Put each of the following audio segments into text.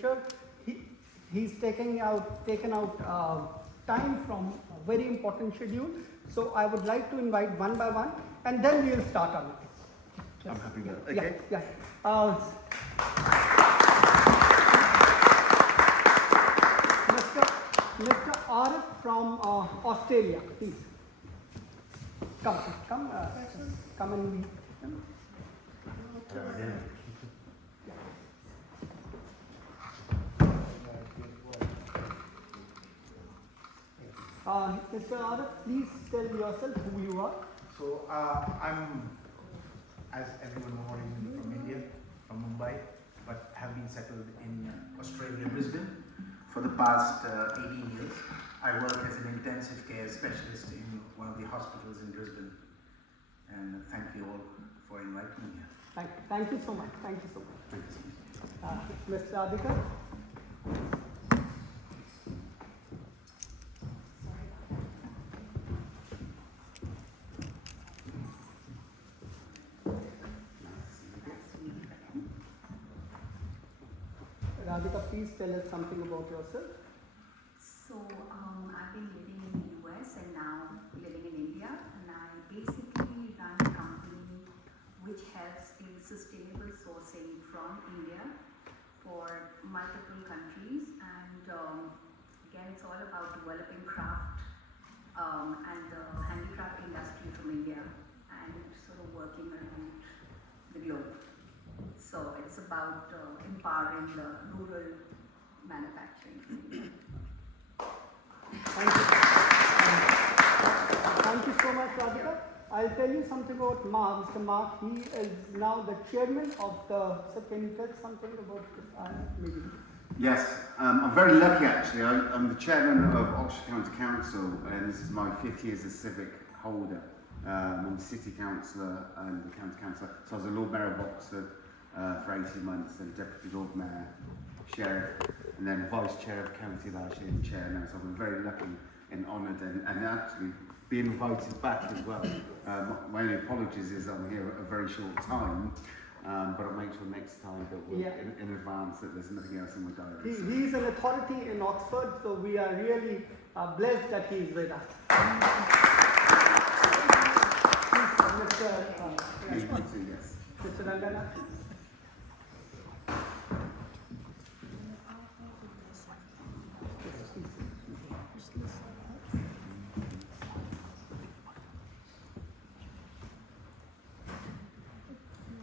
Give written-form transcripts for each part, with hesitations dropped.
nature. He's taken out time from a very important schedule. So I would like to invite one by one, and then we will start our meeting. I'm happy with that. Okay. Yeah. Mr. Arif from Australia, please. Come and meet him. Mr. Arif, please tell yourself who you are. So I'm, as everyone knows, originally from India, from Mumbai, but have been settled in Australia, Brisbane, for the past 18 years. I work as an intensive care specialist in one of the hospitals in Brisbane, and thank you all for inviting me here. Thank you so much. Thank you so much. Thank you. Mr. Adhikar. Radhika, please tell us something about yourself. So, I've been living in the US and now living in India, and I basically run a company which helps in sustainable sourcing from India for multiple countries, and again, it's all about developing craft and the handicraft industry from India and sort of working around the globe. So it's about empowering the rural manufacturing. Thank you. Thank you so much, Radhika. I'll tell you something about Mark. Mr. Mark, he is now the chairman of the. So can you tell something about this meeting? Yes, I'm very lucky actually. I'm the chairman of Oxford County Council, and this is my 5th year as a civic holder. I'm the city councillor and the county councillor. So I was a Lord Mayor of Oxford for 18 months, then Deputy Lord Mayor, Sheriff, and then Vice Chair of County last year and Chair now. So I'm very lucky and honoured and actually being invited back as well. My only apologies is I'm here at a very short time, but I'll make sure next time that we're in advance that there's nothing else in my diary. He's an authority in Oxford, so we are really blessed that he's with us. Mr. Rangana.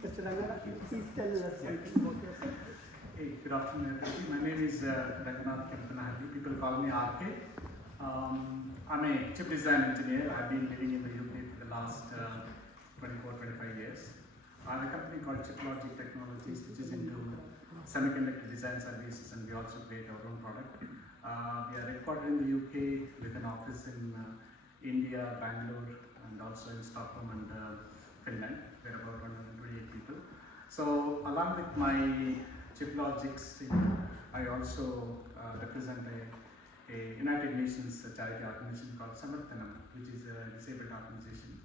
Mr. Rangana, please tell us something about yourself. Hey, good afternoon everybody. My name is Ranganath Kempanahadi. People call me RK. I'm a chip design engineer. I've been living in the UK for the last 24-25 years. I have a company called ChipLogic Technologies, which is into semiconductor design services, and we also create our own product. We are headquartered in the UK with an office in India, Bangalore, and also in Stockholm and Finland. We're about 128 people. So along with my ChipLogics, I also represent a United Nations charity organization called Samarthanam, which is a disabled organization.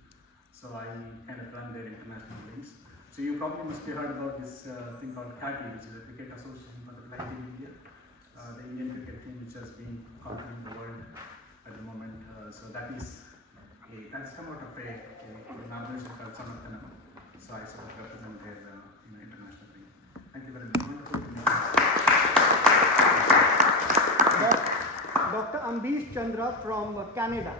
So I kind of run their international links. So you probably must have heard about this thing called CATI, which is a cricket association for the blind in India. The Indian cricket team, which has been conquering the world at the moment. So that's come out of an organization called Samarthanam. So I sort of represent their international thing. Thank you very much. Dr. Ambish Chandra from Canada.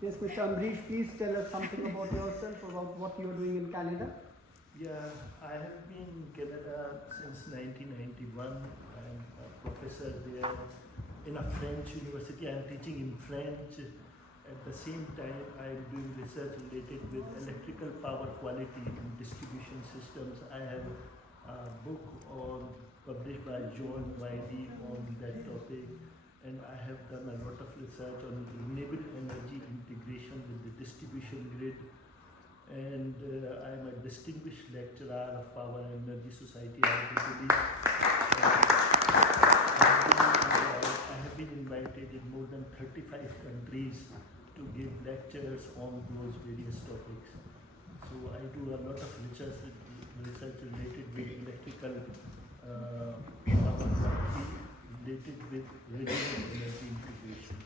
Yes, Mr. Ambrish, please tell us something about yourself, about what you're doing in Canada. Yeah, I have been in Canada since 1991. I'm a professor there in a French university. I'm teaching in French. At the same time, I'm doing research related with electrical power quality in distribution systems. I have a book published by John Wiley on that topic. And I have done a lot of research on renewable energy integration with the distribution grid and I am a distinguished lecturer of Power and Energy Society, IEEE. I have been invited in more than 35 countries to give lectures on those various topics. So I do a lot of research related with electrical power quality, related with renewable energy integration.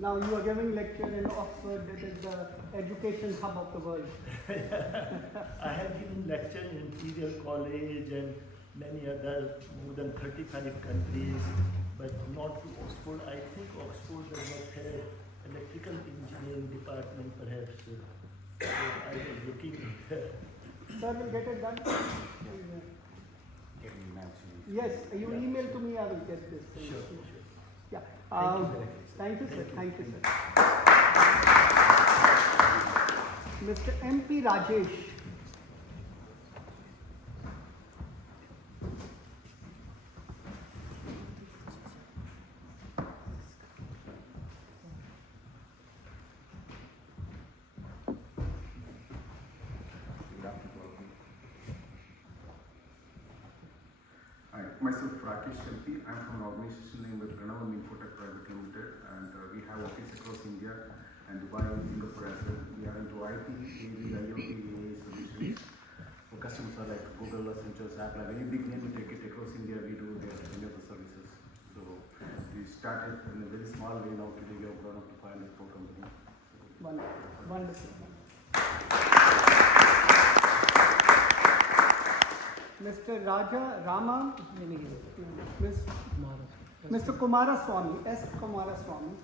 Now you are giving lecture in Oxford, that is the education hub of the world. I have given lecture in Imperial College and many other, more than 35 countries, but not to Oxford. I think Oxford does not have electrical engineering department perhaps. So I was looking Sir, will get it done? Getting email to you. Yes, you email to me, I will get this. Sure. Yeah. Thank you very much. Thank you, sir. Thank you, sir. Mr. M.P. Rajesh. Hi, myself Rakesh Shelby. I'm from an organization named Pranavam Infotech Private Limited, and we have office across India and Dubai and Singapore as well. We are into IT, AV, IoT, AA solutions. For customers are like Google, Accenture, Apple, any big name we take it across India, we do any of the services. So we started in a very small way. Now today we have grown up to 500 crore company. Wonderful. Wonderful. Mr. Raja Rama, Mr. Kumaraswamy, S. Kumaraswamy.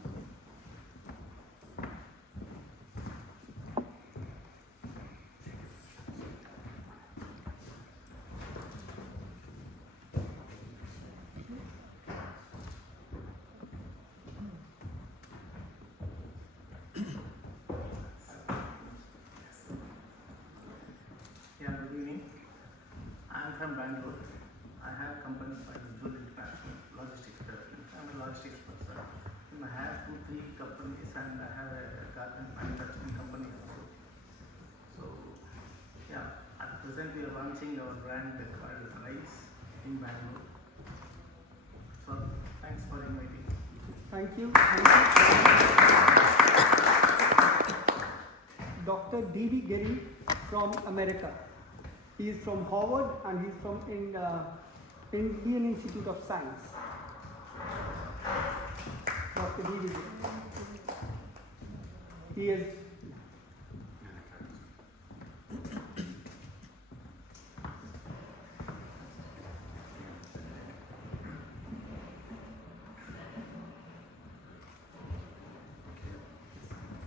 Yeah, good evening. I'm from Bangalore. I have a company by Visual International Logistics Development. I'm a logistics person. And I have 2-3 companies and I have a garment manufacturing company also. So, yeah, at present we are launching our brand called Rice in Bangalore. So, thanks for inviting. Thank you. Thank you. Dr. D.V. Giri from America. He is from Harvard and he is from Indian Institute of Science. Dr. D.V. Giri. He is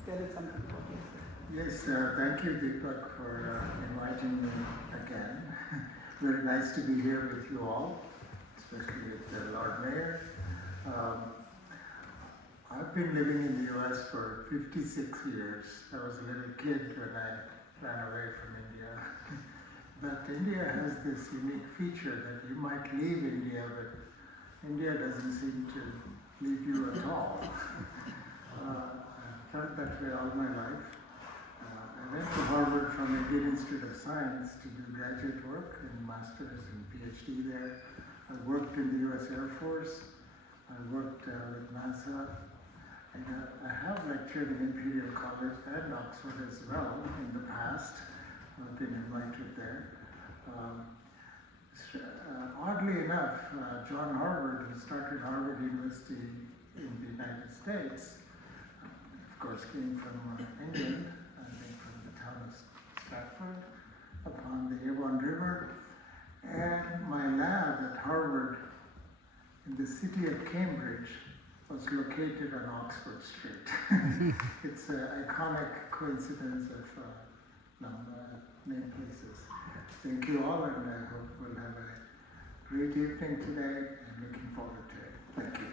there is something for this. Yes, thank you, Deepak, for inviting me again. Very nice to be here with you all, especially with Lord Mayor. I've been living in the US for 56 years. I was a little kid when I ran away from India. But India has this unique feature that you might leave India, but India doesn't seem to leave you at all. I felt that way all my life. I went to Harvard from Indian Institute of Science to do graduate work and master's and PhD there. I worked in the US Air Force. I worked with NASA. And I have lectured in Imperial College and Oxford as well in the past. I've been invited there. Oddly enough, John Harvard, who started Harvard University in the United States, of course came from England, I think from the town of Stratford upon the Avon River. And my lab at Harvard in the city of Cambridge was located on Oxford Street. It's an iconic coincidence of name places. Thank you all, and I hope we'll have a great evening today, and looking forward to it. Thank you.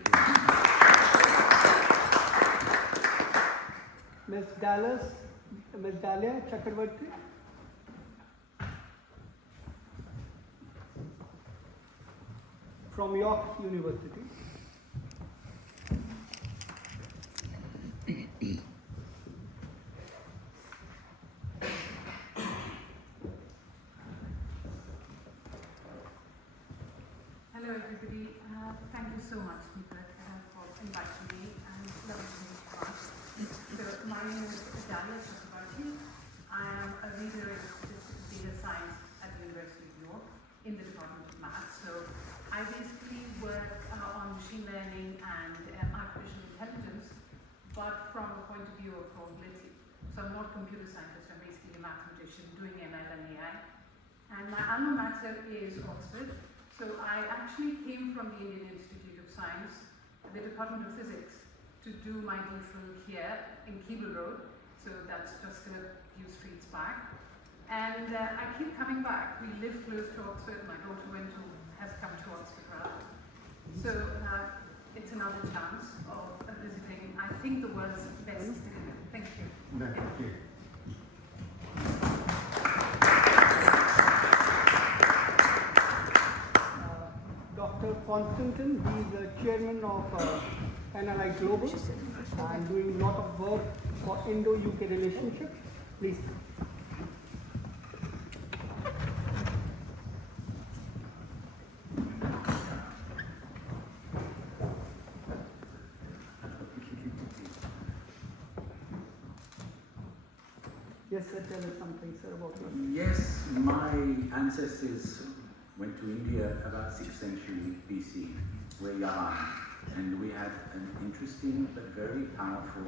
Ms. Dalia Chakravarti. From York University. Hello everybody. Thank you so much, Deepak, for inviting me and lovely to meet you. So my name is Dalia Chakrabarti. I am a reader in statistics and data science at the University of York in the Department of Maths. So I basically work on machine learning and artificial intelligence, but from the point of view of probability. So I'm not a computer scientist, I'm basically a mathematician doing ML and AI. And my alma mater is Oxford. So I actually came from the Indian Institute of Science, the Department of Physics, to do my DPhil here in Keble Road. So that's just a few streets back. And I keep coming back. We live close to Oxford. My daughter has come to Oxford rather. So it's another chance of visiting, I think, the world's best. Thank you. No, thank you. Dr. Constantin, he is the chairman of NLI Global and doing a lot of work for Indo-UK relationship. Please. Yes, sir, tell us something, sir, about you. Yes, my ancestors went to India about 6th century BC, where Yavan, and we had an interesting but very powerful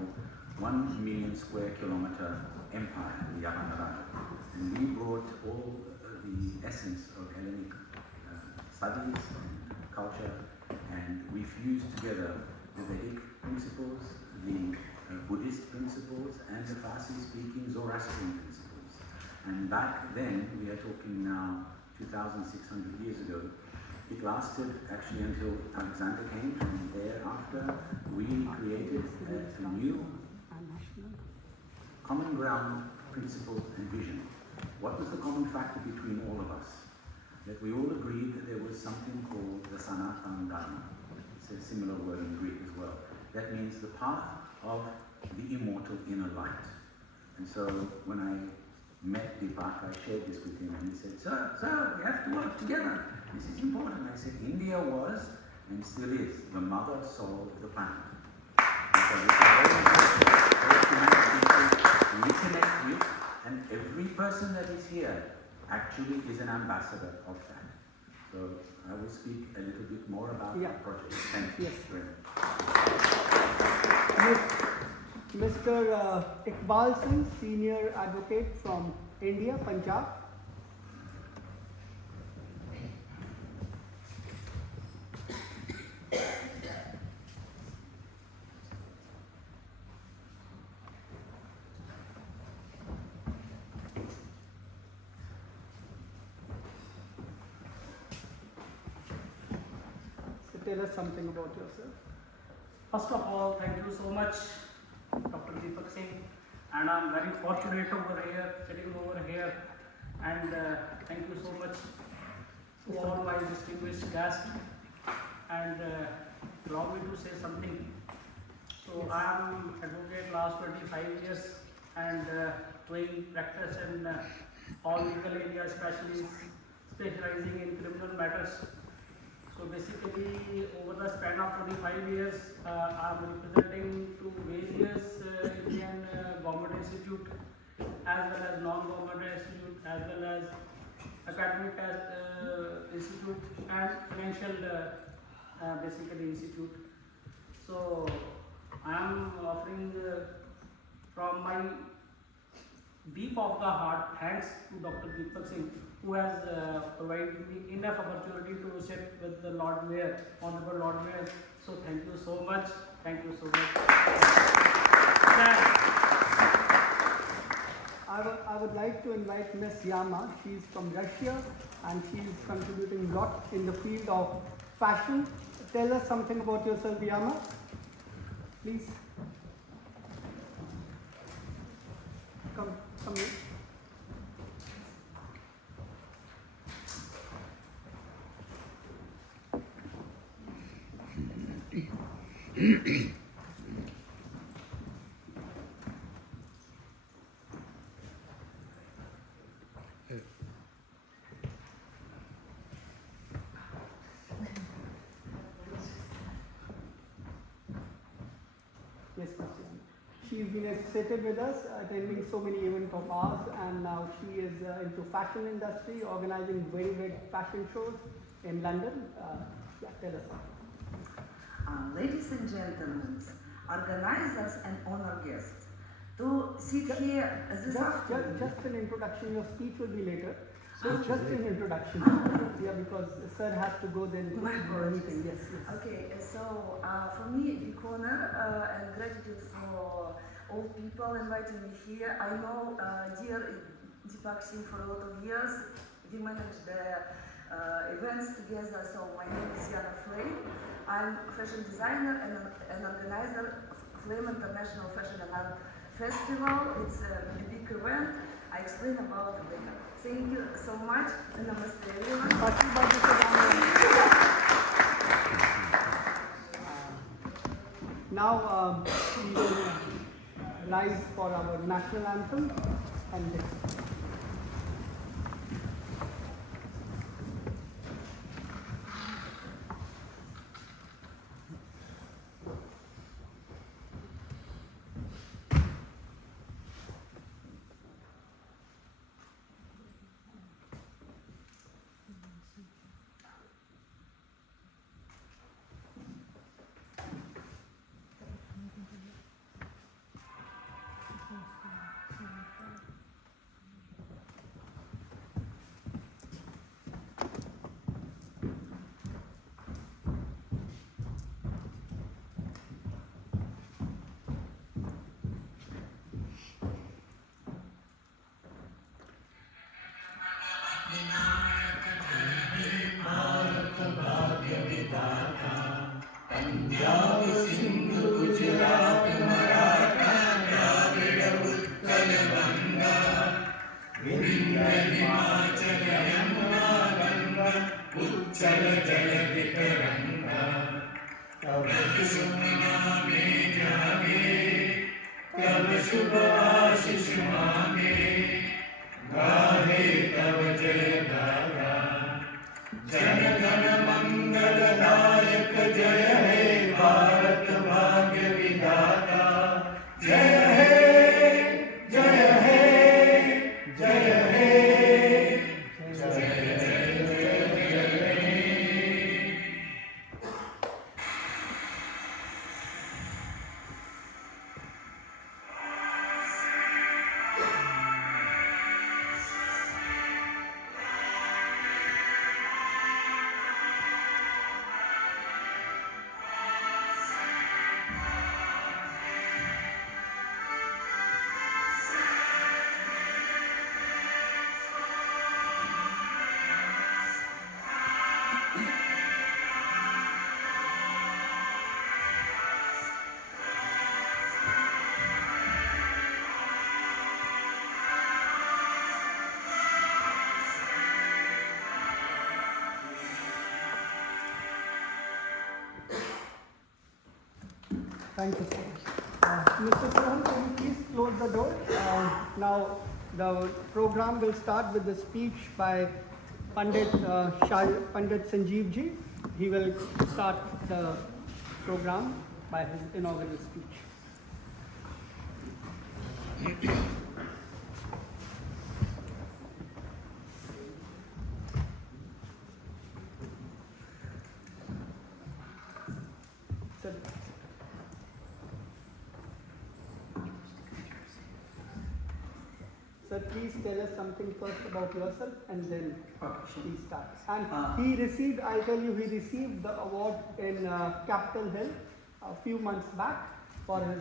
1 million square kilometer empire, the Yavanara. And we brought all the essence of Hellenic studies and culture, and we fused together the Vedic principles, the Buddhist principles, and the Farsi-speaking Zoroastrian principles. And back then, we are talking now 2,600 years ago, it lasted actually until Alexander came, and thereafter we created a new common ground principle and vision. What was the common factor between all of us? That we all agreed that there was something called the Sanatana Dharma. It's a similar word in Greek as well. That means the path of the immortal inner light. And so when I met Deepak, I shared this with him, and he said, Sir, we have to work together. This is important. I said, India was, and still is, the mother soul of the planet. And so this is very important to reconnect with, and every person that is here actually is an ambassador of that. So I will speak a little bit more about that project. Thank you. Yes. Very much. Mr. Iqbal Singh, senior advocate from India, Punjab. So tell us something about yourself. First of all, thank you so much, Dr. Deepak Singh, and I'm very fortunate over here, sitting over here, and thank you so much to all my distinguished guests, and allow me to say something. So I am advocate last 25 years and doing practice in all legal areas, especially specializing in criminal matters. So basically, over the span of 25 years, I am representing to various Indian government institute, as well as non-government institute, as well as academic institute and financial basically institute. So I am offering from my deep of the heart thanks to Dr. Deepak Singh, who has provided me enough opportunity to sit with the Lord Mayor, Honorable Lord Mayor. So thank you so much. Thank you so much. I would like to invite Ms. Yama. She's from Russia and she's contributing a lot in the field of fashion. Tell us something about yourself, Yama. Please. Come here. She's been associated with us, attending so many events of ours, and now she is into fashion industry, organizing very big fashion shows in London. Yeah, tell us something. Ladies and gentlemen, organizers and honored guests, to sit here this afternoon. Just an introduction, your speech will be later. So just an introduction. Yeah, because sir has to go then to My the meeting. Yes, yes. Okay, so for me, big honor and gratitude for all people inviting me here. I know dear Deepak Singh for a lot of years. We managed the events together, so my name is Yana Flame. I'm a fashion designer and an organizer of Flame International Fashion and Art Festival. It's a big event. I explain about it later. Thank you so much and namaste everyone. Now we will rise for our national anthem and this. Thank you so much. Mr. Sohan, can you please close the door? Now, the program will start with the speech by Pandit Sanjeev ji. He will start the program by his inaugural speech. Sir. Sir, please tell us something first about yourself and then please start. And he received, I'll tell you, he received the award in Capitol Hill a few months back for his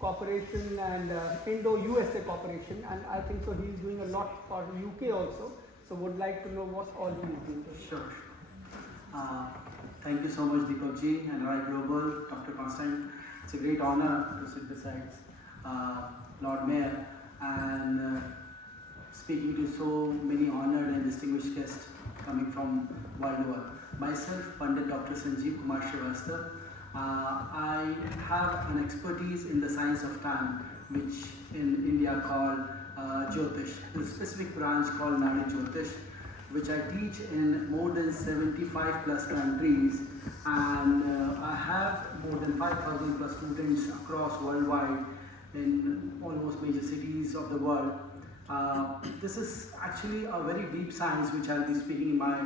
cooperation and Indo-USA cooperation, and I think so he's doing a lot for UK also, so would like to know what all he's doing. Sure. Thank you so much, Deepak ji and Rai Global, Dr. Constant. It's a great honor to sit beside Lord Mayor and speaking to so many honored and distinguished guests coming from world over. Myself, Pandit Dr. Sanjeev Kumar Srivastava. I have an expertise in the science of time, which in India called Jyotish. There's a specific branch called Nadi Jyotish, which I teach in more than 75 plus countries, and I have more than 5,000 plus students across worldwide, in almost major cities of the world. This is actually a very deep science which I'll be speaking in my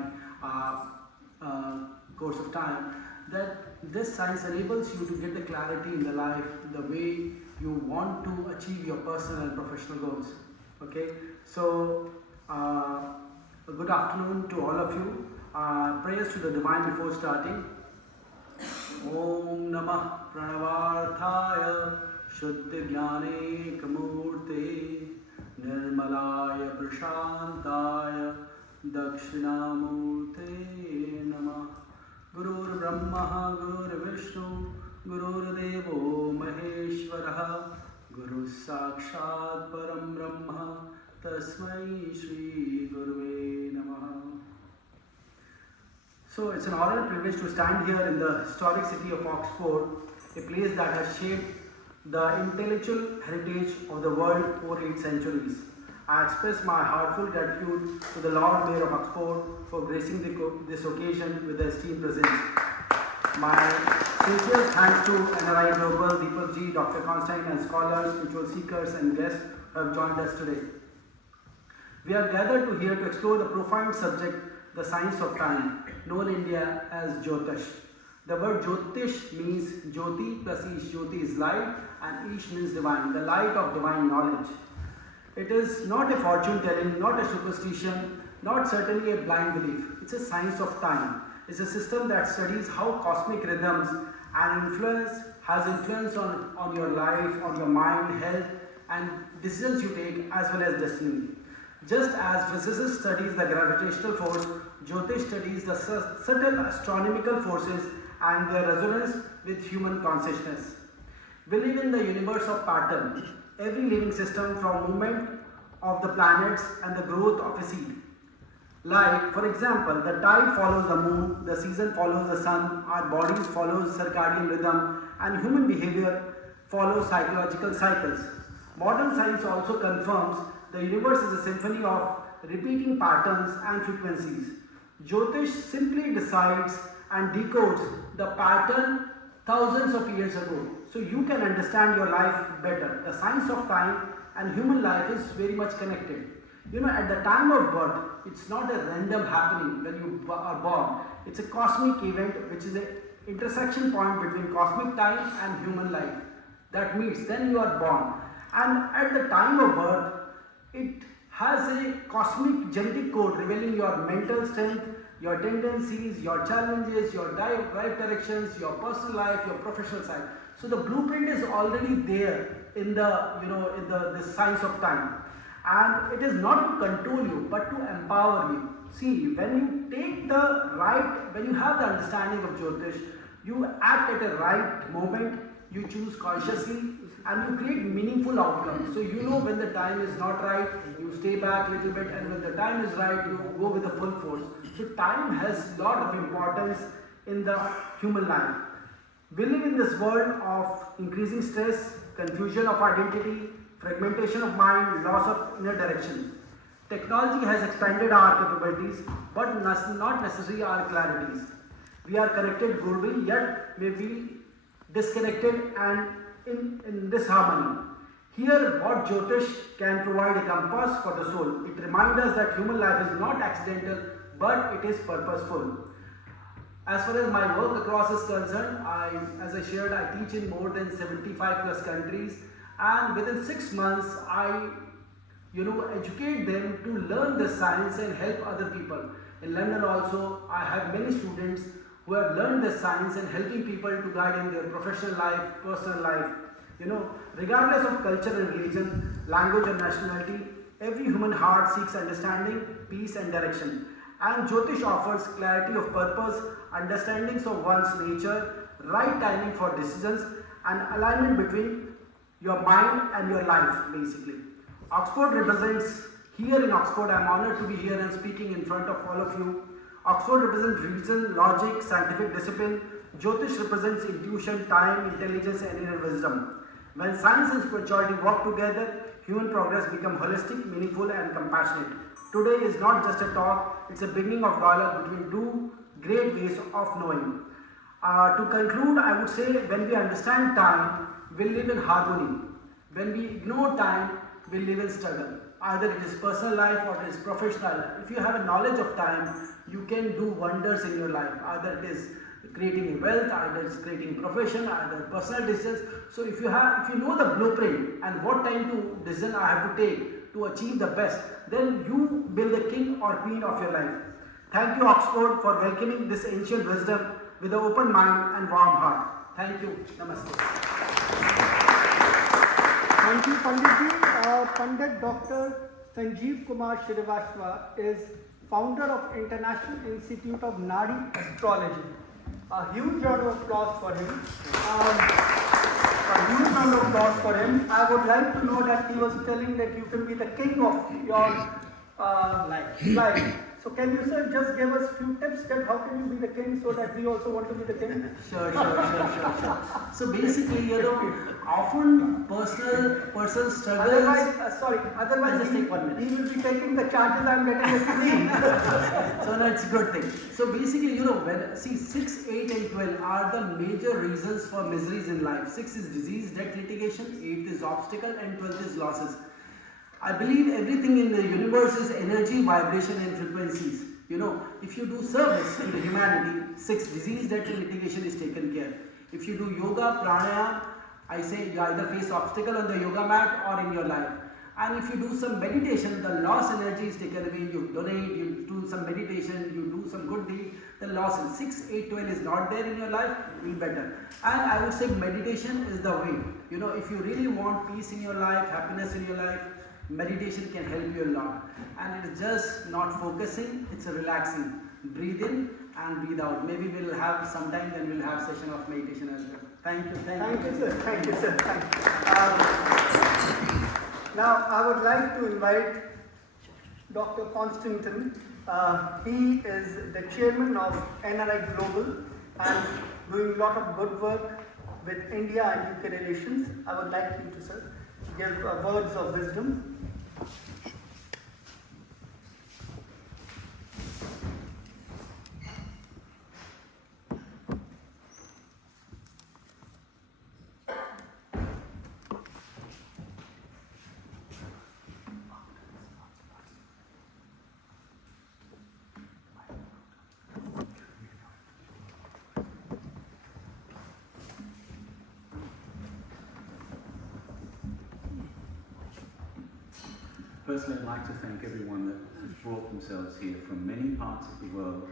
course of time, that this science enables you to get the clarity in the life, the way you want to achieve your personal and professional goals. Okay, so good afternoon to all of you. Prayers to the divine before starting. Om Namah Pranavarthaya Shuddha Jnane Kamurte Nirmalaya Prashantaya Dakshinamurte Namah. Gurur Brahma Gurur Vishnu Gurur Devo Maheshwaraha Guru Sakshat Param Brahma Tasmai Shri Guruve Namaha. So it's an honor and privilege to stand here in the historic city of Oxford, a place that has shaped the intellectual heritage of the world over 8 centuries. I express my heartfelt gratitude to the Lord Mayor of Oxford for gracing this occasion with the esteemed presence. My sincere thanks to NRI Global, Deepak Ji, Dr. Constantine and scholars, spiritual seekers and guests who have joined us today. We are gathered here to explore the profound subject, the science of time, known in India as Jyotish. The word Jyotish means Jyoti plus Ish. Jyoti is light and Ish means divine, the light of divine knowledge. It is not a fortune telling, not a superstition, not certainly a blind belief. It's a science of time. It's a system that studies how cosmic rhythms and has influence on your life, on your mind, health and decisions you take as well as destiny. Just as physicists studies the gravitational force, Jyotish studies the subtle astronomical forces and their resonance with human consciousness. We live in the universe of pattern, every living system from movement of the planets and the growth of a seed. Like, for example, the tide follows the moon, the season follows the sun, our bodies follow circadian rhythm, and human behavior follows psychological cycles. Modern science also confirms the universe is a symphony of repeating patterns and frequencies. Jyotish simply decides and decodes the pattern thousands of years ago, so you can understand your life better. The science of time and human life is very much connected. You know, at the time of birth, it's not a random happening when you are born. It's a cosmic event which is an intersection point between cosmic time and human life that meets. Then you are born. And at the time of birth, it has a cosmic genetic code revealing your mental strength, your tendencies, your challenges, your life directions, your personal life, your professional side. So the blueprint is already there in the science of time. And it is not to control you, but to empower you. See, when you have the understanding of Jyotish, you act at a right moment, you choose consciously, and you create meaningful outcomes. So you know when the time is not right, you stay back a little bit, and when the time is right, you go with the full force. So time has a lot of importance in the human life. We live in this world of increasing stress, confusion of identity, fragmentation of mind, loss of inner direction. Technology has expanded our capabilities, but not necessarily our clarities. We are connected globally, yet may be disconnected and in disharmony. Here, what Jyotish can provide a compass for the soul. It reminds us that human life is not accidental, but it is purposeful. As far as my work across is concerned, as I shared, I teach in more than 75 plus countries, and within 6 months, I educate them to learn the science and help other people. In London also, I have many students who have learned the science and helping people to guide in their professional life, personal life. Regardless of culture and religion, language or nationality, every human heart seeks understanding, peace and direction. And Jyotish offers clarity of purpose, understandings of one's nature, right timing for decisions, and alignment between your mind and your life, basically. Oxford represents, here in Oxford, I am honored to be here and speaking in front of all of you. Oxford represents reason, logic, scientific discipline. Jyotish represents intuition, time, intelligence and inner wisdom. When science and spirituality work together, human progress becomes holistic, meaningful and compassionate. Today is not just a talk, it's a beginning of dialogue between two great ways of knowing. To conclude, I would say when we understand time, we live in harmony. When we ignore time, we live in struggle. Either it is personal life or it is professional life. If you have a knowledge of time, you can do wonders in your life. Either it is creating a wealth, either it's creating profession, either personal decisions. So if you know the blueprint and what time to decision I have to take to achieve the best, then you build the king or queen of your life. Thank you, Oxford, for welcoming this ancient wisdom with an open mind and warm heart. Thank you. Namaste. Thank you, Panditji. Pandit Dr. Sanjeev Kumar Shrivastava is founder of International Institute of Nadi Astrology. A huge round of applause for him. I would like to know that he was telling that you can be the king of your life. So can you, sir, just give us a few tips that how can you be the king so that we also want to be the king? Sure. So basically, often personal struggles. Otherwise just take 1 minute. He will be taking the charges I'm getting it free. So no, it's a good thing. So basically, when 6, 8 and 12 are the major reasons for miseries in life. 6 is disease, death, litigation, 8 is obstacle, and 12 is losses. I believe everything in the universe is energy, vibration and frequencies. If you do service to the humanity, 6 disease, death and litigation is taken care. If you do yoga, pranayama, I say you either face obstacle on the yoga mat or in your life. And if you do some meditation, the lost energy is taken away. You donate, you do some meditation, you do some good deed, the loss in 6, 8, 12 is not there in your life, will be better. And I would say meditation is the way. If you really want peace in your life, happiness in your life, meditation can help you a lot. And it is just not focusing, it's a relaxing. Breathe in and breathe out. Maybe we'll have sometime, then we'll have session of meditation as well. Thank you, sir. Now I would like to invite Dr. Constantine. He is the chairman of NRI Global and doing a lot of good work with India and UK relations. I would like him to, sir, give words of wisdom. Firstly, I'd like to thank everyone that has brought themselves here from many parts of the world,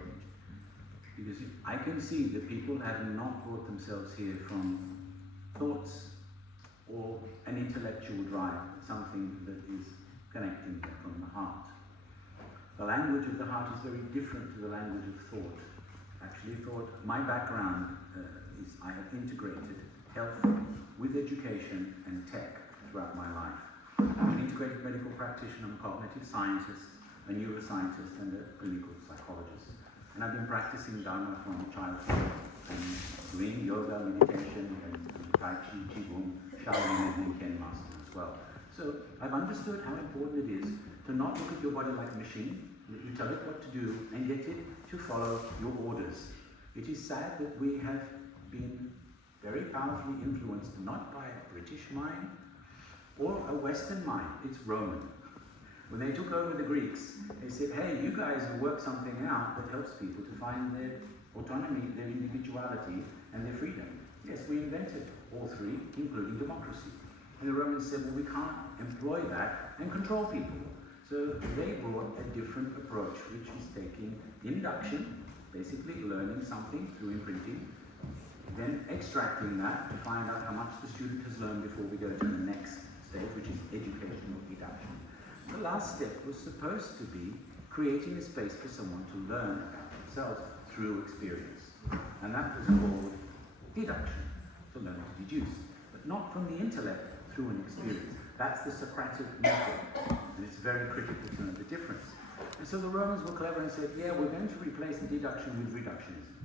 because I can see that people have not brought themselves here from thoughts or an intellectual drive, something that is connecting from the heart. The language of the heart is very different to the language of thought. Actually, my background is I have integrated health with education and tech throughout my life. I'm an integrated medical practitioner, I'm a cognitive scientist, a neuroscientist, and a clinical psychologist. And I've been practicing Dharma from childhood and doing yoga, meditation, and Tai Chi, Qigong, Shaolin, and Ken Master as well. So I've understood how important it is to not look at your body like a machine, that you tell it what to do, and get it to follow your orders. It is sad that we have been very powerfully influenced not by a British mind, or a Western mind, it's Roman. When they took over the Greeks, they said, hey, you guys will work something out that helps people to find their autonomy, their individuality, and their freedom. Yes, we invented all three, including democracy. And the Romans said, well, we can't employ that and control people. So they brought a different approach, which is taking induction, basically learning something through imprinting, then extracting that to find out how much the student has learned before we go to the next stage, which is educational deduction. The last step was supposed to be creating a space for someone to learn about themselves through experience. And that was called deduction, to learn to deduce, but not from the intellect through an experience. That's the Socratic method, and it's very critical to know the difference. And so the Romans were clever and said, yeah, we're going to replace the deduction with reductionism.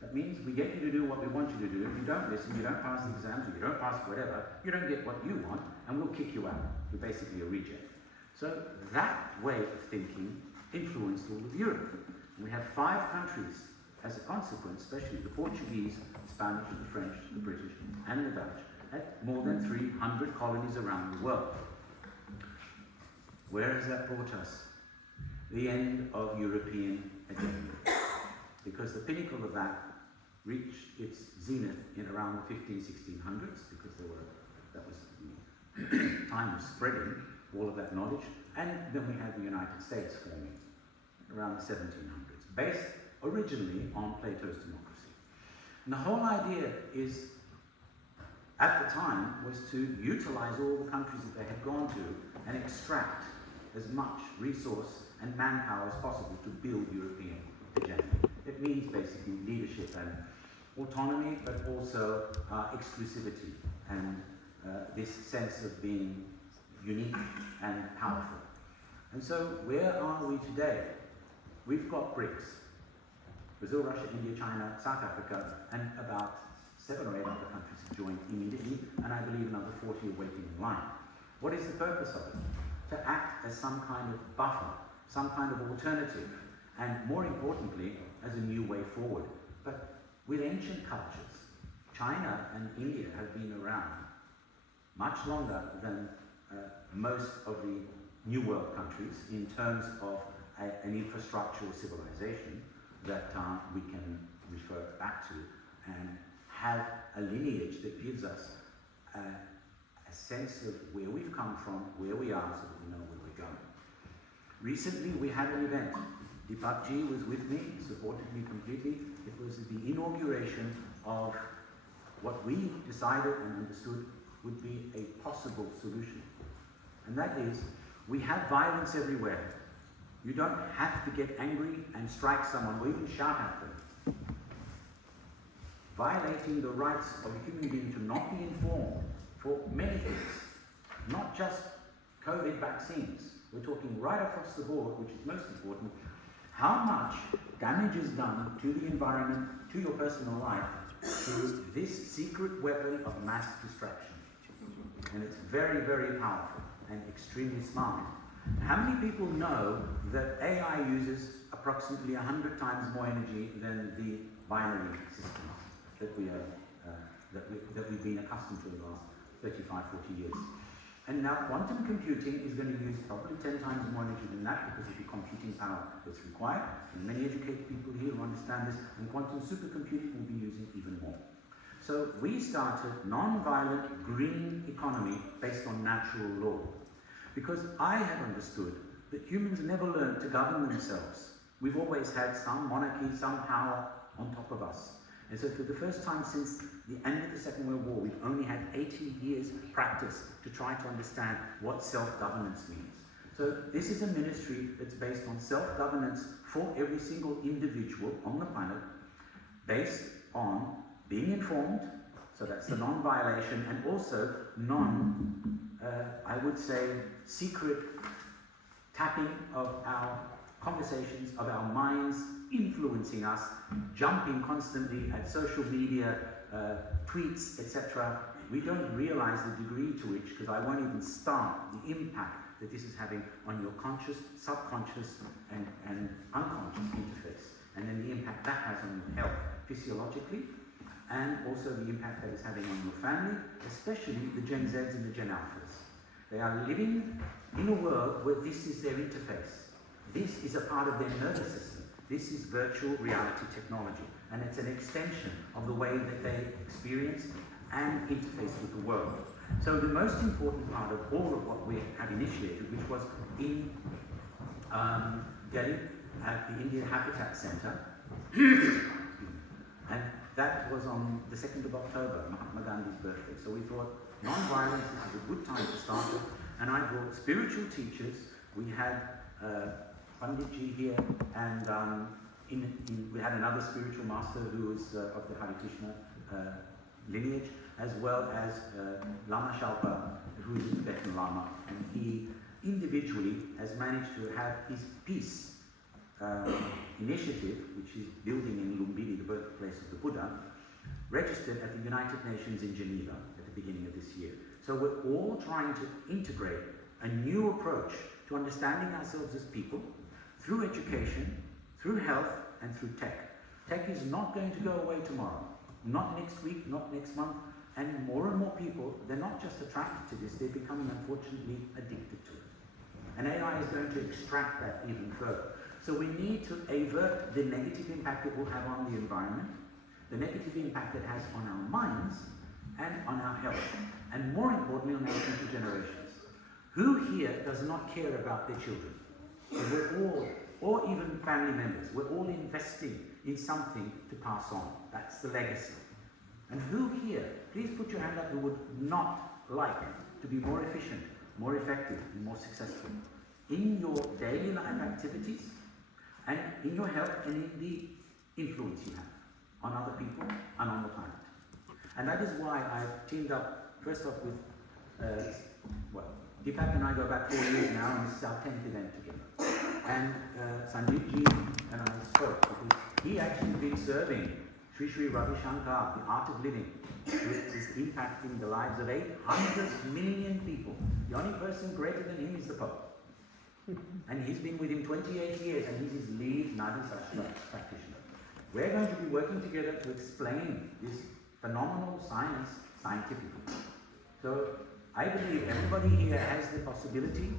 That means we get you to do what we want you to do. If you don't listen, you don't pass the exams, or you don't pass whatever, you don't get what you want, and we'll kick you out. You're basically a reject. So that way of thinking influenced all of Europe. And we have 5 countries as a consequence, especially the Portuguese, the Spanish, the French, the British, and the Dutch, had more than 300 colonies around the world. Where has that brought us? The end of European hegemony. Because the pinnacle of that reached its zenith in around the 1600s, because that was the time of spreading all of that knowledge. And then we had the United States forming around the 1700s, based originally on Plato's democracy. And the whole idea is, at the time, was to utilize all the countries that they had gone to and extract as much resource and manpower as possible to build European hegemony. It means basically leadership and autonomy, but also exclusivity and this sense of being unique and powerful. And so where are we today? We've got BRICS. Brazil, Russia, India, China, South Africa, and about 7 or 8 other countries have joined immediately, and I believe another 40 are waiting in line. What is the purpose of it? To act as some kind of buffer, some kind of alternative, and more importantly, as a new way forward. But with ancient cultures, China and India have been around much longer than most of the New World countries in terms of an infrastructural civilization that we can refer back to and have a lineage that gives us a sense of where we've come from, where we are, so that we know where we're going. Recently, we had an event. Deepak Ji was with me, supported me completely. It was the inauguration of what we decided and understood would be a possible solution. And that is, we have violence everywhere. You don't have to get angry and strike someone or even shout at them. Violating the rights of a human being to not be informed for many things, not just COVID vaccines. We're talking right across the board, which is most important, how much damage is done to the environment, to your personal life, through this secret weapon of mass distraction. And it's very, very powerful and extremely smart. How many people know that AI uses approximately 100 times more energy than the binary systems that we've been accustomed to in the last 35, 40 years? And now quantum computing is going to use probably 10 times more energy than that because of the computing power that's required. And many educated people here who understand this, and quantum supercomputing will be using even more. So we started non-violent green economy based on natural law. Because I have understood that humans never learned to govern themselves. We've always had some monarchy, some power on top of us. And so for the first time since the end of the Second World War, we've only had 80 years practice to try to understand what self-governance means. So this is a ministry that's based on self-governance for every single individual on the planet, based on being informed, so that's the non-violation, and also I would say, secret tapping of our conversations, of our minds, influencing us, jumping constantly at social media, tweets, etc. We don't realize the degree to which, because I won't even start the impact that this is having on your conscious, subconscious, and unconscious interface, and then the impact that has on your health physiologically, and also the impact that it's having on your family, especially the Gen Zs and the Gen Alphas. They are living in a world where this is their interface. This is a part of their nervous system. This is virtual reality technology, and it's an extension of the way that they experience and interface with the world. So the most important part of all of what we have initiated, which was in Delhi at the Indian Habitat Center, and that was on the 2nd of October, Mahatma Gandhi's birthday. So we thought, non-violence, this is a good time to start it. And I brought spiritual teachers. We had Panditji here, and we had another spiritual master who was of the Hare Krishna lineage, as well as Lama Shalpa, who is a Tibetan Lama. And he individually has managed to have his peace initiative, which is building in Lumbini, the birthplace of the Buddha, registered at the United Nations in Geneva at the beginning of this year. So we're all trying to integrate a new approach to understanding ourselves as people through education, through health, and through tech. Tech is not going to go away tomorrow, not next week, not next month, And more people, they're not just attracted to this, they're becoming unfortunately addicted to it. And AI is going to extract that even further. So we need to avert the negative impact it will have on the environment, the negative impact it has on our minds and on our health, and more importantly on our future generations. Who here does not care about their children? So we're all, or even family members, we're all investing in something to pass on. That's the legacy. And who here, please put your hand up, who would not like to be more efficient, more effective, and more successful in your daily life activities, and in your health, and in the influence you have on other people and on the planet. And that is why I've teamed up, first off with, Deepak and I go back 4 years now, and this is our 10th event together. And Sanjeev Ji and I spoke, because he actually been serving Sri Sri Ravi Shankar, the art of living, which is impacting the lives of 800 million people. The only person greater than him is the Pope. And he's been with him 28 years, and he's his lead Nadi Sastra practitioner. We're going to be working together to explain this phenomenal science scientifically. So I believe everybody here has the possibility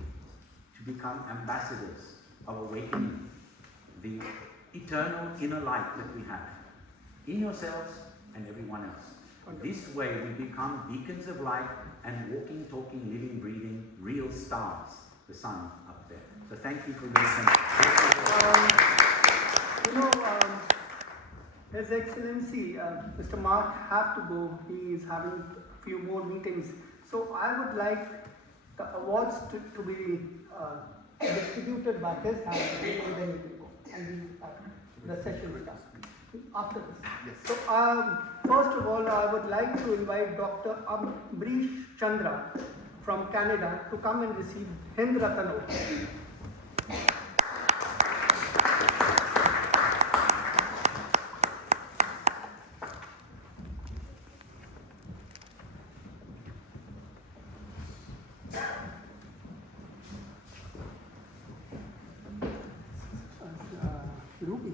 to become ambassadors of awakening the eternal inner light that we have in yourselves and everyone else. This way we become beacons of light and walking, talking, living, breathing, real stars, the sun up there. So thank you for your attention. His Excellency, Mr. Mark have to go. He is having a few more meetings. So I would like the awards to be distributed by his hand, and then you can go. And the session will start after this. Yes. So first of all, I would like to invite Dr. Ambrish Chandra from Canada to come and receive Hind Ratan Award. Ruby.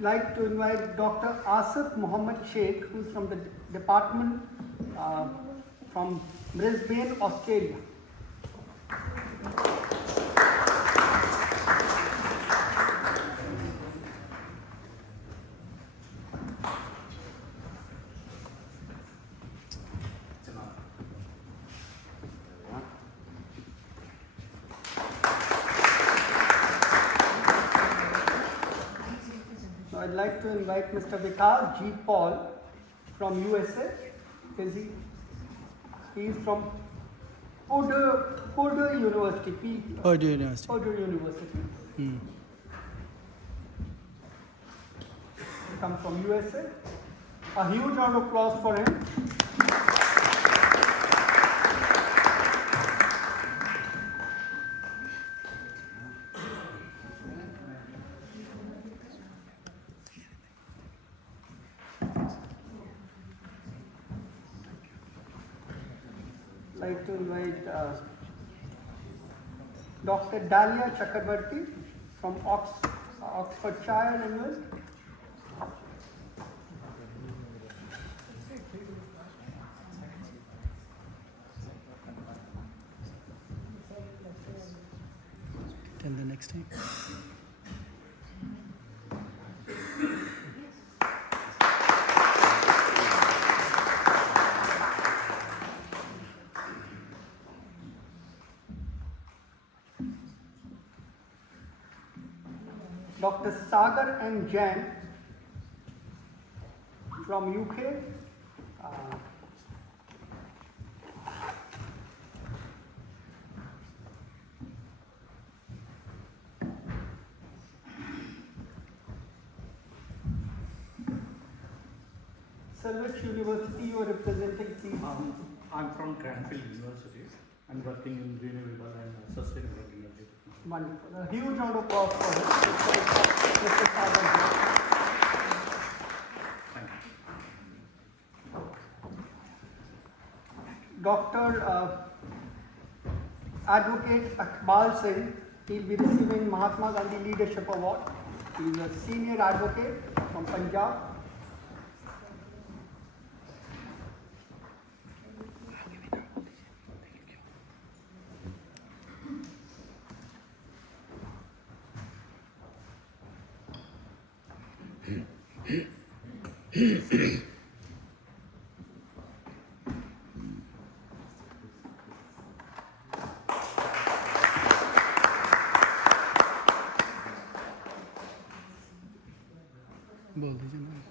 Like to invite Dr. Asif Muhammad Sheikh, who is from the department from Brisbane, Australia. I'd like to invite Mr. Vikas G. Paul from USA. He's from Purdue University. Purdue University. Purdue University. He comes from USA. A huge round of applause for him. Like to invite Dr. Dalia Chakrabarti from Oxfordshire, England. And the next time. Dr. Sagar and Jain from UK. Sir, which university you are representing, please? I'm from Cranfield University. I'm working in renewable and sustainable energy technology. Wonderful. A huge round of applause for him. Mr. Sagar. Dr. Advocate Akbal Singh. He'll be receiving Mahatma Gandhi Leadership Award. He's a senior advocate from Punjab. बोल दीजिए ना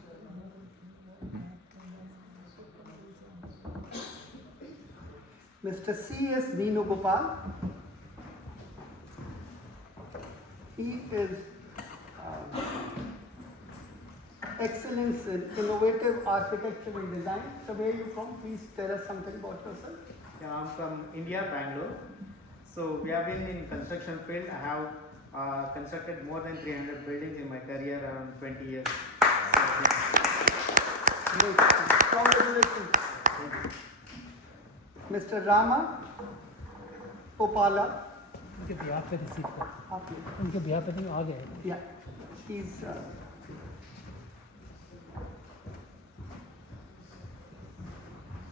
Mr. C.S. Venugopal. He is excellence in innovative architecture and design. So where are you from? Please tell us something about yourself. Yeah, I'm from India, Bangalore. So we have been in construction field. I have constructed more than 300 buildings in my career, around 20 years. Great. Congratulations. Mr. Rama Popala. उनके ब्याह पे receive कर आप उनके ब्याह पे नहीं आ गए Yeah, he's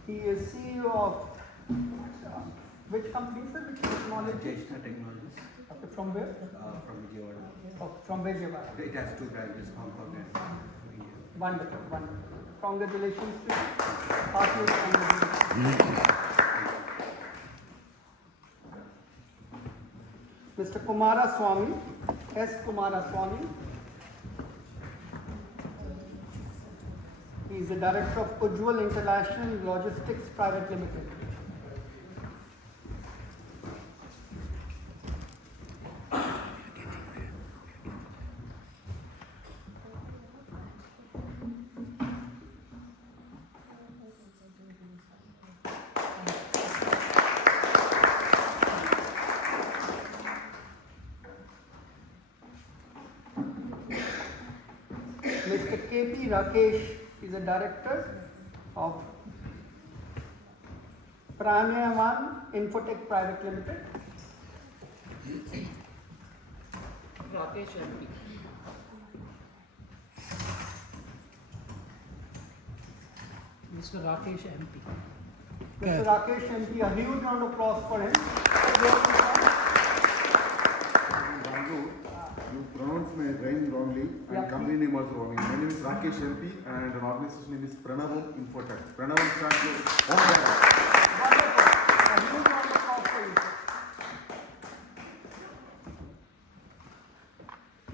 he is CEO of which company, sir? Which technology? Technologies. Okay, from where? From Vijayawada. Oh, from Vijayawada. It has two branches, Hong Kong and India. Wonderful, wonderful. Congratulations to you. Heartiest congratulations. Mr. Kumara Swamy, S. Kumara Swamy. He is the director of Ujjwal International Logistics Private Limited. Mr. K.P. Rakesh is a director of Pranayaman Infotech Private Limited. Rakesh MP mister Rakesh MP Mr. Rakesh MP, a huge round of applause for him. Where are you from? You pronounce my name wrongly and Yeah. company name also wrongly. My name is Rakesh MP and an organization name is Pranavam Infotech. Pranavam stands for Home Data. Wonderful. A huge round of applause for you, sir.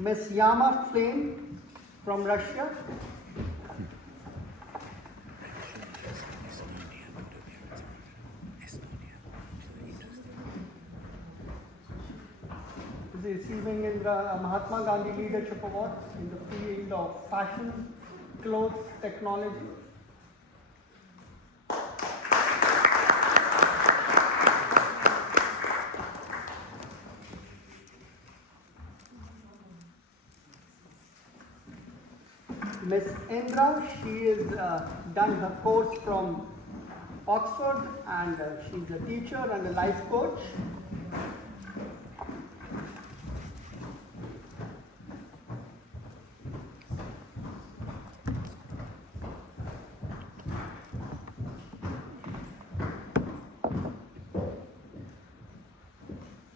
Miss Yama Flame from Russia. Is receiving in the Mahatma Gandhi Leadership Award in the field of fashion, clothes, technology. Miss Indra, she has done her course from Oxford and she's a teacher and a life coach.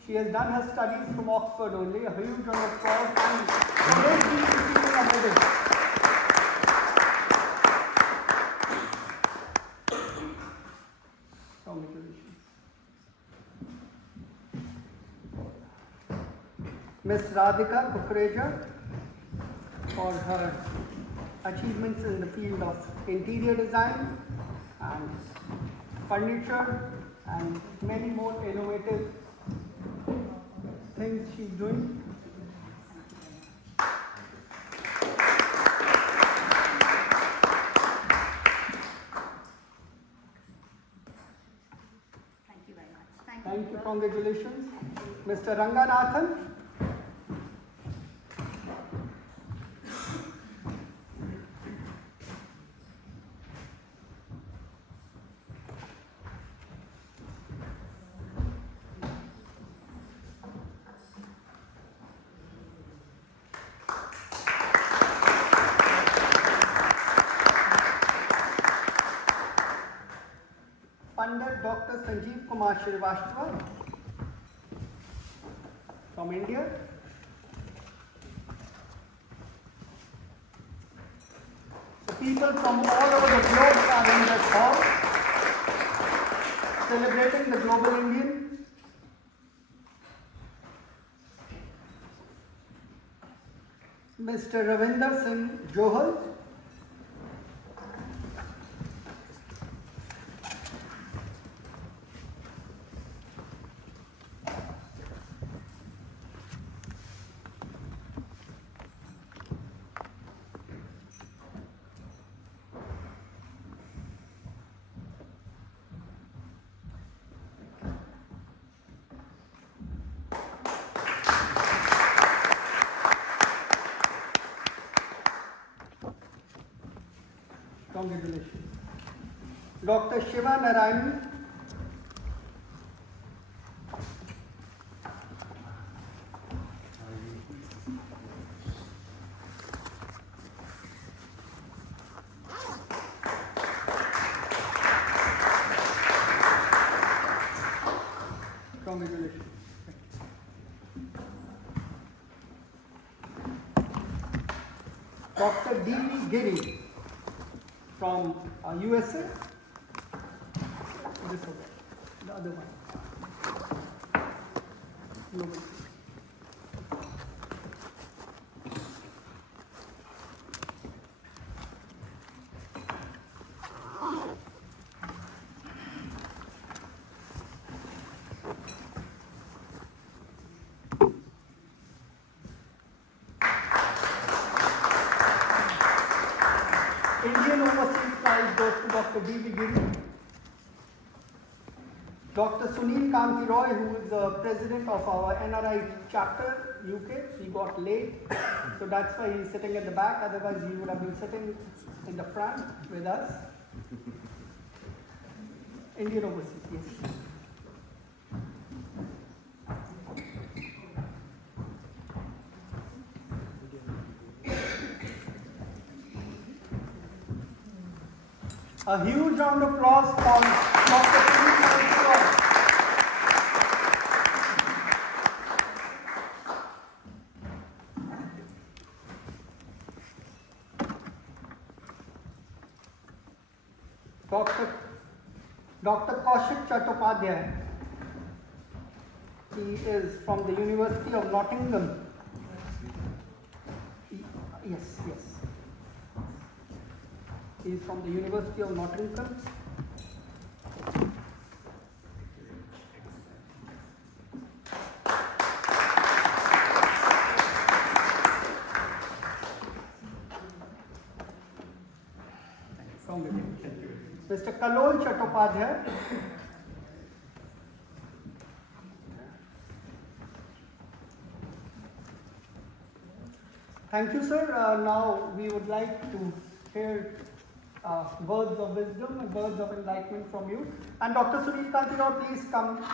She has done her studies from Oxford only, a huge round of applause and great she's receiving a medal. Congratulations. Miss Radhika Kukreja for her achievements in the field of interior design and furniture and many more innovative things she's doing. Thank you very much. Thank you, congratulations. Mr. Ranganathan. Dr. Sanjeev Kumar Shrivastava from India. The people from all over the globe are in this hall celebrating the Global Indian. Mr. Ravinder Singh Johal. Congratulations. Dr. Shiva Narayan. Congratulations. Dr. D. Giri from USA. This one, the other one. Global. Indian Overseas Prize goes to Dr. D.V. Giri. Dr. Sunil Kanti Roy, who is the president of our NRI chapter, UK, he got late, so that's why he's sitting at the back, otherwise he would have been sitting in the front with us. Indian Overseas, yes. A huge round of applause for Dr. Sunil Kanti Roy. Dr. Kaushik Chattopadhyay. He is from the University of Nottingham. Yes. He is from the University of Nottingham. Mr. Kalol Chattopadhyay. Thank you, sir. Now we would like to hear words of wisdom and words of enlightenment from you. And Dr. Sunil Kanti Roy, please come.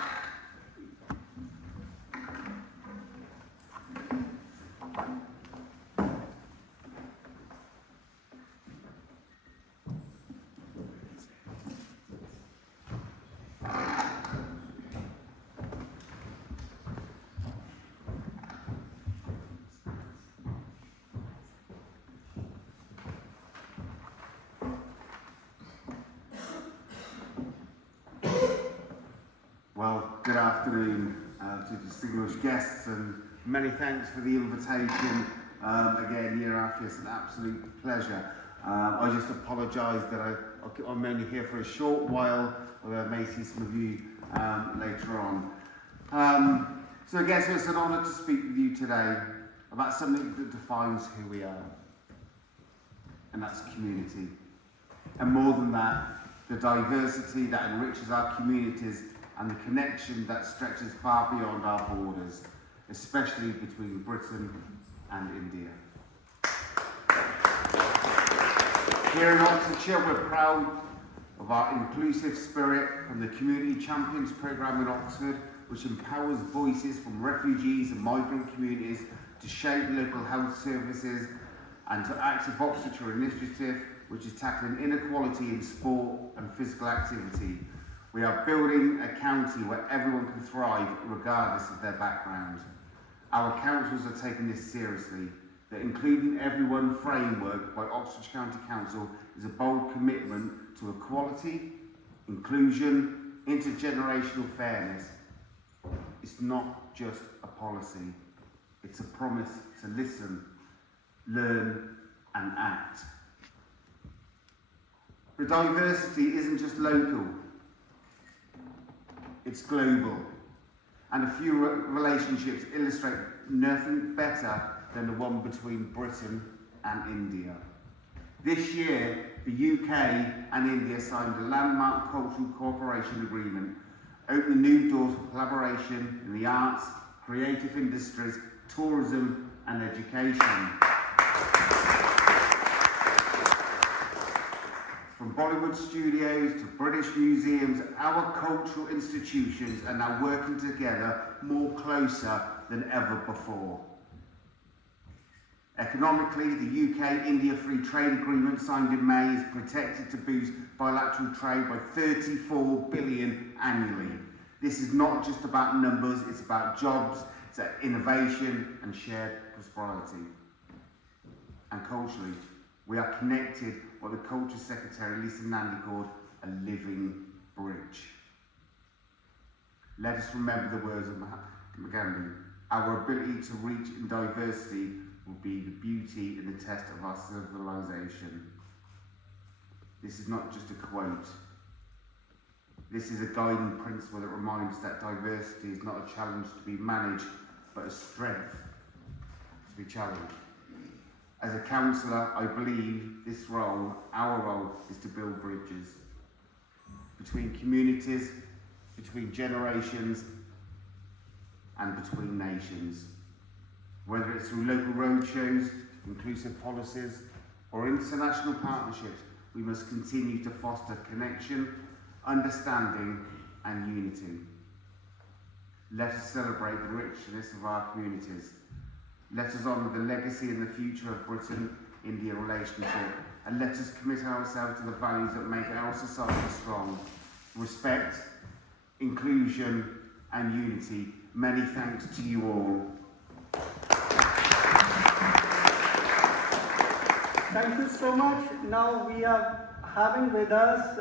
Well, good afternoon to distinguished guests, and many thanks for the invitation again year after. It's an absolute pleasure. I just apologise that I'm only here for a short while, although I may see some of you later on. So I guess it's an honour to speak with you today about something that defines who we are, and that's community. And more than that, the diversity that enriches our communities and the connection that stretches far beyond our borders, especially between Britain and India. Here in Oxfordshire, we're proud of our inclusive spirit from the Community Champions programme in Oxford, which empowers voices from refugees and migrant communities to shape local health services, and to Active Oxfordshire Initiative, which is tackling inequality in sport and physical activity. We are building a county where everyone can thrive regardless of their background. Our councils are taking this seriously. The Including Everyone framework by Oxfordshire County Council is a bold commitment to equality, inclusion, intergenerational fairness. It's not just a policy, it's a promise to listen, learn and act. But diversity isn't just local, it's global. And a few relationships illustrate nothing better than the one between Britain and India. This year, the UK and India signed a landmark cultural cooperation agreement, opening new doors for collaboration in the arts, creative industries, tourism and education. From Bollywood studios to British museums, our cultural institutions are now working together more closer than ever before. Economically, the UK-India Free Trade Agreement signed in May is projected to boost bilateral trade by 34 billion annually. This is not just about numbers, it's about jobs, it's about innovation and shared prosperity. And culturally, we are connected what the Culture Secretary Lisa Nandy called a living bridge. Let us remember the words of Mahatma Gandhi. Our ability to reach in diversity will be the beauty and the test of our civilization. This is not just a quote. This is a guiding principle that reminds us that diversity is not a challenge to be managed, but a strength to be challenged. As a councillor, I believe this role, our role, is to build bridges between communities, between generations, and between nations. Whether it's through local roadshows, inclusive policies, or international partnerships, we must continue to foster connection, understanding, and unity. Let us celebrate the richness of our communities. Let us honour the legacy and the future of Britain-India relationship, and let us commit ourselves to the values that make our society strong. Respect, inclusion, and unity. Many thanks to you all. Thank you so much. Now we are having with us